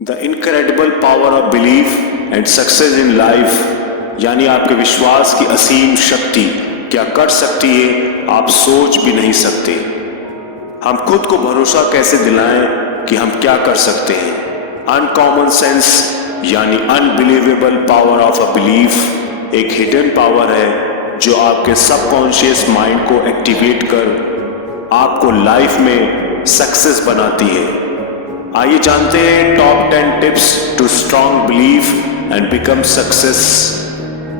The incredible power of belief and success in life, यानी आपके विश्वास की असीम शक्ति क्या कर सकती है आप सोच भी नहीं सकते। हम खुद को भरोसा कैसे दिलाएं कि हम क्या कर सकते हैं। अनकॉमन सेंस यानी unbelievable power of a belief एक हिडन पावर है जो आपके सबकॉन्शियस माइंड को एक्टिवेट कर आपको लाइफ में सक्सेस बनाती है। आइए जानते हैं top 10 tips to strong belief and become success,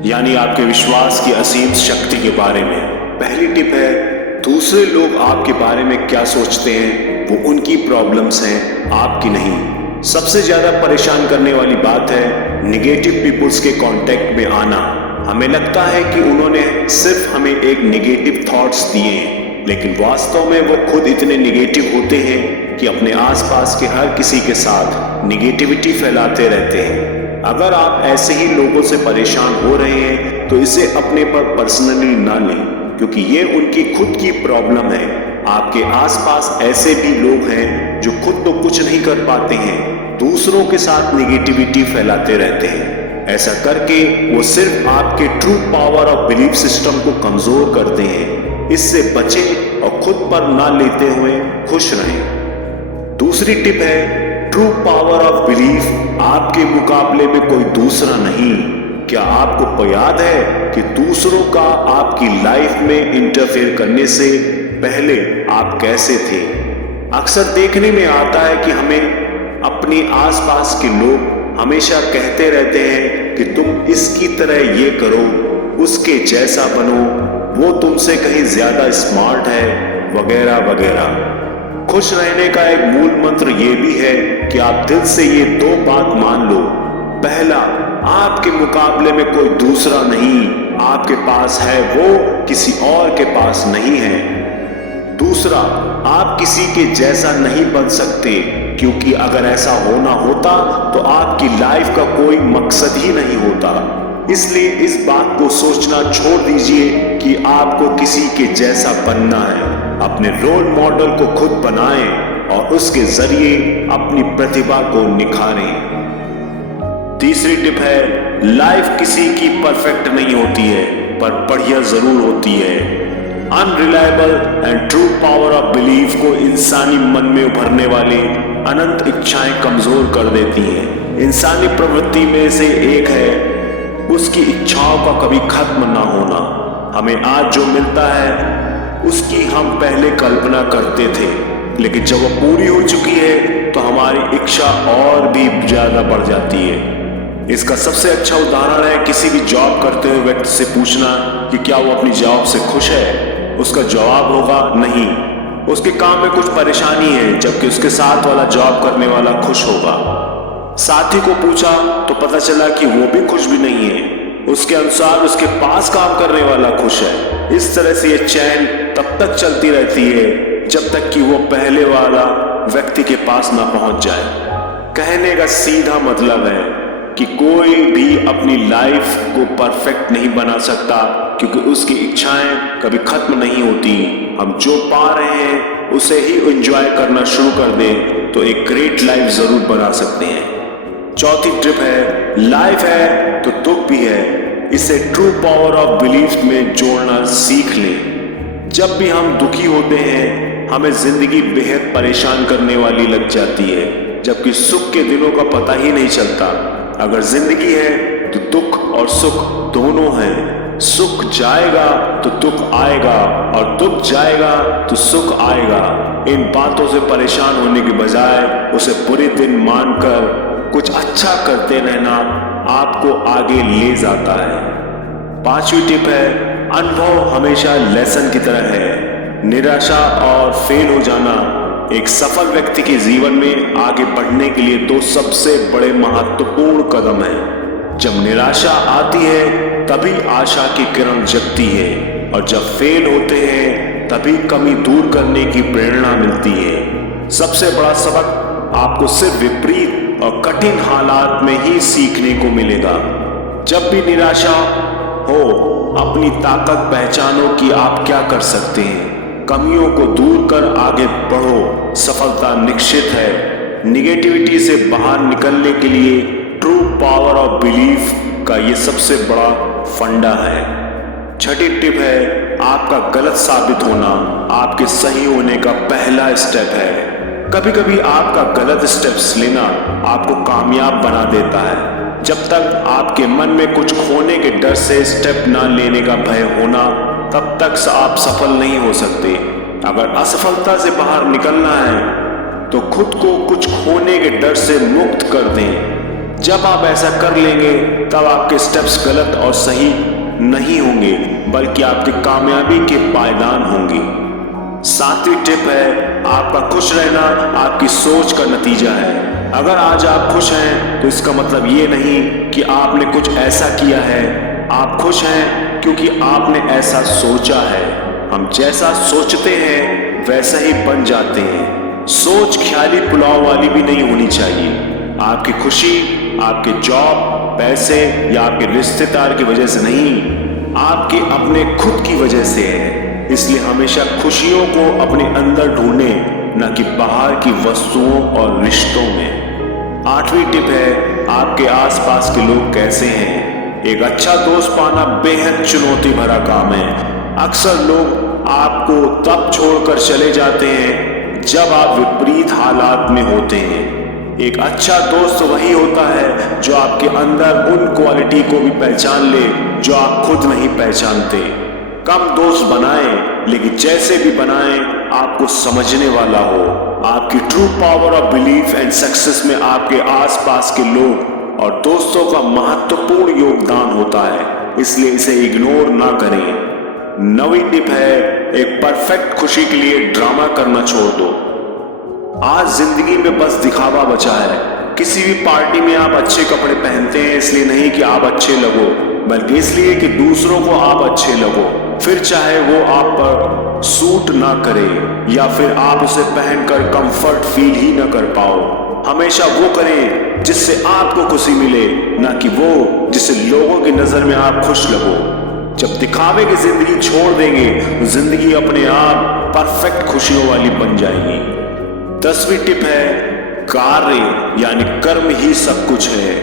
यानी आपके विश्वास की असीम शक्ति के बारे में। पहली टिप है, दूसरे लोग आपके बारे में क्या सोचते हैं वो उनकी प्रॉब्लम्स हैं, आपकी नहीं। सबसे ज्यादा परेशान करने वाली बात है निगेटिव पीपल्स के कांटेक्ट में आना। हमें लगता है कि उन्होंने सिर्फ हमें एक निगेटिव थॉट्स दिए हैं, लेकिन वास्तव में वो खुद इतने निगेटिव होते हैं कि अपने आसपास के हर किसी के साथ निगेटिविटी फैलाते रहते हैं। अगर आप ऐसे ही लोगों से परेशान हो रहे हैं तो इसे अपने पर पर्सनली ना लें, क्योंकि ये उनकी खुद की प्रॉब्लम है। आपके आसपास ऐसे भी लोग हैं जो खुद तो कुछ नहीं कर पाते हैं, दूसरों के साथ निगेटिविटी फैलाते रहते हैं। ऐसा करके वो सिर्फ आपके true power of belief system को कमजोर करते हैं। इससे बचें और खुद पर ना लेते हुए खुश रहें। दूसरी टिप है, ट्रू पावर ऑफ बिलीफ आपके मुकाबले में कोई दूसरा नहीं। क्या आपको याद है कि दूसरों का आपकी लाइफ में इंटरफेयर करने से पहले आप कैसे थे? अक्सर देखने में आता है कि हमें अपने आसपास के लोग हमेशा कहते रहते हैं कि तुम इसकी तरह ये करो, उसके जैसा बनो, वो तुमसे कहीं ज्यादा स्मार्ट है, वगैरह वगैरह। खुश रहने का एक मूल मंत्र ये भी है कि आप दिल से ये दो बात मान लो। पहला, आपके मुकाबले में कोई दूसरा नहीं, आपके पास है वो किसी और के पास नहीं है। दूसरा, आप किसी के जैसा नहीं बन सकते, क्योंकि अगर ऐसा होना होता तो आपकी लाइफ का कोई मकसद ही नहीं होता। इसलिए इस बात को सोचना छोड़ दीजिए कि आपको किसी के जैसा बनना है। अपने रोल मॉडल को खुद बनाएं और उसके जरिए अपनी प्रतिभा को निखारें। तीसरी टिप है, लाइफ किसी की परफेक्ट नहीं होती है, पर बढ़िया जरूर होती है। Unreliable and true power of belief को इंसानी मन में उभरने वाले अनंत इच्छाएं कमजोर कर देती हैं। इंसानी प्रवृत्ति में से एक है उसकी इच्छाओं का कभी खत्म ना होना। हमें आज जो मिलता है उसकी हम पहले कल्पना करते थे, लेकिन जब वो पूरी हो चुकी है तो हमारी इच्छा और भी ज्यादा बढ़ जाती है। इसका सबसे अच्छा उदाहरण है किसी भी जॉब करते हुए व्यक्ति से पूछना कि क्या वो अपनी जॉब से खुश है। उसका जवाब होगा नहीं, उसके काम में कुछ परेशानी है, जबकि उसके साथ वाला जॉब करने वाला खुश होगा। साथी को पूछा तो पता चला कि वो भी खुश भी नहीं है, उसके अनुसार उसके पास काम करने वाला खुश है। इस तरह से ये चैन तब तक चलती रहती है जब तक कि वो पहले वाला व्यक्ति के पास ना पहुंच जाए। कहने का सीधा मतलब है कि कोई भी अपनी लाइफ को परफेक्ट नहीं बना सकता, क्योंकि उसकी इच्छाएं कभी खत्म नहीं होती। हम जो पा रहे हैं उसे ही एंजॉय करना शुरू कर दें तो एक ग्रेट लाइफ जरूर बना सकते हैं। चौथी ट्रिप है, लाइफ है तो दुख भी है। इसे ट्रू पावर ऑफ बिलीफ में जोड़ना सीख लें। जब भी हम दुखी होते हैं हमें जिंदगी बेहद परेशान करने वाली लग जाती है, जबकि सुख के दिनों का पता ही नहीं चलता। अगर जिंदगी है तो दुख और सुख दोनों हैं। सुख जाएगा तो दुख आएगा, और दुख जाएगा तो सुख आएगा। इन बातों से परेशान होने के बजाय उसे बुरे दिन मानकर कुछ अच्छा करते रहना आपको आगे ले जाता है। पांचवी टिप है, अनुभव हमेशा लेसन की तरह है। निराशा और फेल हो जाना एक सफल व्यक्ति के जीवन में आगे बढ़ने के लिए दो सबसे बड़े महत्वपूर्ण कदम हैं। जब निराशा आती है तभी आशा की किरण जगती है, और जब फेल होते हैं तभी कमी दूर करने की प्रेरणा मिलती है। सबसे बड़ा सबक आपको सिर्फ विपरीत और कठिन हालात में ही सीखने को मिलेगा। जब भी निराशा हो अपनी ताकत पहचानो कि आप क्या कर सकते हैं। कमियों को दूर कर आगे बढ़ो, सफलता निश्चित है। निगेटिविटी से बाहर निकलने के लिए ट्रू पावर ऑफ बिलीफ का ये सबसे बड़ा फंडा है। छठी टिप है, आपका गलत साबित होना आपके सही होने का पहला स्टेप है। कभी कभी आपका गलत स्टेप्स लेना आपको कामयाब बना देता है। जब तक आपके मन में कुछ खोने के डर से स्टेप ना लेने का भय होना, तब तक आप सफल नहीं हो सकते। अगर असफलता से बाहर निकलना है तो खुद को कुछ खोने के डर से मुक्त कर दें। जब आप ऐसा कर लेंगे तब आपके स्टेप्स गलत और सही नहीं होंगे, बल्कि आपकी कामयाबी के पायदान होंगे। सातवीं टिप है, आपका खुश रहना आपकी सोच का नतीजा है। अगर आज आप खुश हैं तो इसका मतलब ये नहीं कि आपने कुछ ऐसा किया है। आप खुश हैं क्योंकि आपने ऐसा सोचा है। हम जैसा सोचते हैं वैसा ही बन जाते हैं। सोच ख्याली पुलाव वाली भी नहीं होनी चाहिए। आपकी खुशी आपके जॉब, पैसे या आपके रिश्तेदार की वजह से नहीं, आपके अपने खुद की वजह से है। इसलिए हमेशा खुशियों को अपने अंदर ढूंढें, न कि बाहर की वस्तुओं और रिश्तों में। आठवीं टिप है, आपके आसपास के लोग कैसे हैं। एक अच्छा दोस्त पाना बेहद चुनौती भरा काम है। अक्सर लोग आपको तब छोड़कर चले जाते हैं जब आप विपरीत हालात में होते हैं। एक अच्छा दोस्त वही होता है जो आपके अंदर उन क्वालिटी को भी पहचान ले जो आप खुद नहीं पहचानते। कम दोस्त बनाएं, लेकिन जैसे भी बनाएं आपको समझने वाला हो। आपकी true power of belief and success में आपके आसपास के लोग और दोस्तों का महत्वपूर्ण योगदान होता है, इसलिए इसे इग्नोर ना करें। नवीं टिप है, एक परफेक्ट खुशी के लिए ड्रामा करना छोड़ दो। आज जिंदगी में बस दिखावा बचा है। किसी भी पार्टी में आप अच्छे कपड़े पहनते हैं इसलिए नहीं कि आप अच्छे लगो, बल्कि इसलिए कि दूसरों को आप अच्छे लगो। फिर चाहे वो आप पर सूट ना करे या फिर आप उसे पहनकर कंफर्ट फील ही ना कर पाओ। हमेशा वो करें जिससे आपको खुशी मिले, ना कि वो जिससे लोगों की नजर में आप खुश लगो। जब दिखावे की जिंदगी छोड़ देंगे तो जिंदगी अपने आप परफेक्ट खुशियों वाली बन जाएगी। 10वीं टिप है, कार्य यानी कर्म ही सब कुछ है।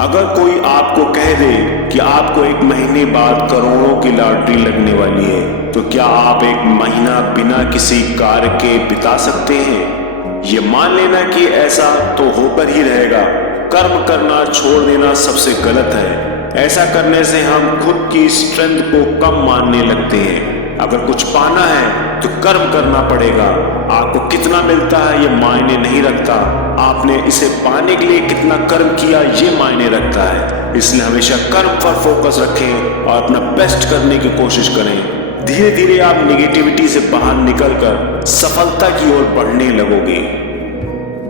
अगर कोई आपको कह दे कि आपको 1 महीने बाद करोड़ों की लॉटरी लगने वाली है, तो क्या आप 1 महीना बिना किसी कार्य के बिता सकते हैं? ये मान लेना कि ऐसा तो होकर ही रहेगा। कर्म करना छोड़ देना सबसे गलत है। ऐसा करने से हम खुद की स्ट्रेंथ को कम मानने लगते हैं। अगर कुछ पाना है तो कर्म करना पड़ेगा। आपको कितना मिलता है ये मायने नहीं रखता, आपने इसे पाने के लिए कितना कर्म किया ये मायने रखता है। इसलिए हमेशा कर्म पर फोकस रखें और अपना बेस्ट करने की कोशिश करें। धीरे धीरे आप नेगेटिविटी से बाहर निकलकर सफलता की ओर बढ़ने लगोगे।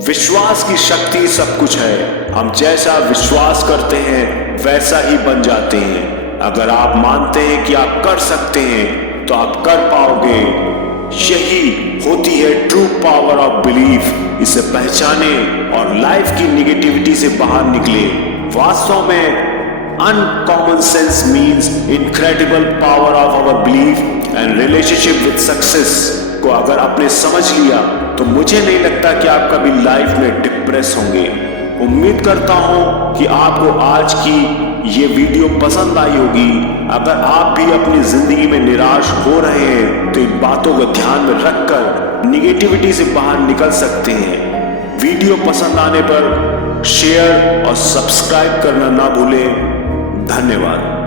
विश्वास की शक्ति सब कुछ है। हम जैसा विश्वास करते हैं वैसा ही बन जाते हैं। अगर आप मानते हैं कि आप कर सकते हैं तो आप कर पाओगे। यही होती है ट्रू पावर ऑफ बिलीफ। इसे पहचाने और लाइफ की निगेटिविटी से बाहर निकले। वास्तव में uncommon sense means incredible power of our belief and relationship with success को अगर आपने समझ लिया तो मुझे नहीं लगता कि आप कभी लाइफ में डिप्रेस होंगे। उम्मीद करता हूं कि आपको आज की ये वीडियो पसंद आई होगी। अगर आप भी अपनी जिंदगी में निराश हो रहे हैं तो इन बातों को ध्यान में रखकर निगेटिविटी से बाहर निकल सकते हैं। वीडियो पसंद आने पर शेयर और सब्सक्राइब करना ना भूलें। धन्यवाद।